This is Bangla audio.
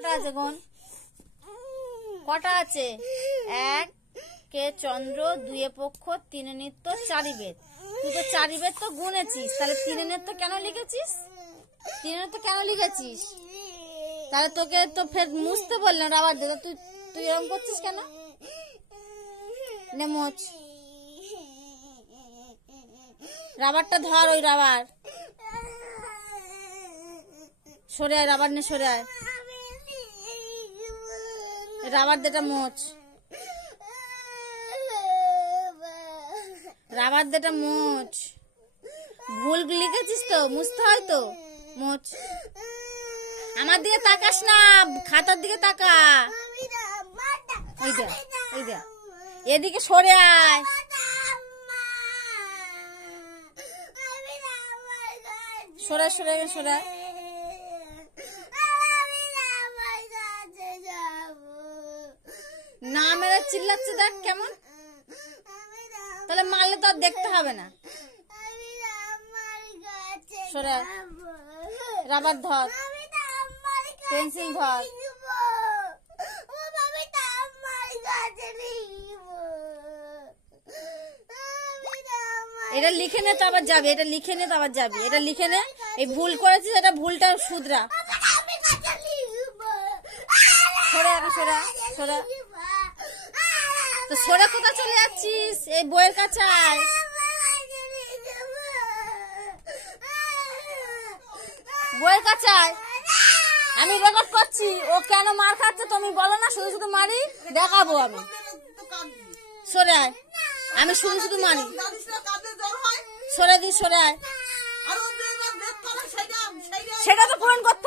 কটা আছে গুণ? কটা আছে? এক কে চন্দ্র, দুয়ে পক্ষ, তিনে নিত্য, চারি বেদ। তুই তো চারি বেদ তো গুনেছিস, তাহলে তিনে নিত্য কেন লিখেছিস? তিনে নিত্য কেন লিখেছিস? তাহলে তোকে তো ফের মুছতে বললাম রাবার দে, তুই তুই এরকম করছিস কেন? নে মোচ, রাবারটা ধর, ওই রাবার সরে আয়, রাবার নে সরে আয়, রাবার দেটা মোচ, রাবার দেটা মোচ। ভুল লিখেছিস তো, মুছতে হয় তো, মোচ। আমার দিকে তাকাস না, খাতার দিকে তাকা। ওই দে, ওই দে, এদিকে সরে আয়। সরে সরে সরে না মেরে চিল্লাচ্ছে, দেখ কেমন। তাহলে মারলে তো আর দেখতে হবে না। সরে রাবার ধর, পেন্সিল ধর। এটা লিখে নে তো আবার যাবি, এটা লিখে নে তো আবার যাবি, এটা লিখে নে। এই ভুল করেছিস, এটা ভুলটা শুধরা। সরে সরে সরে, তো সরে কোথায় চলে যাচ্ছিস? এই বইয়ের কাছে আয়। বইয়ের কাছে আয়, আমি রেকর্ড করছি। ও কেন মার খাচ্ছে তুমি বলো না, শুধু শুধু মারি দেখাবো আমি। সরে আয়, আমি শুধু শুধু মারি। সরে দি, সরে আয়, সেটা তো পূরণ করতে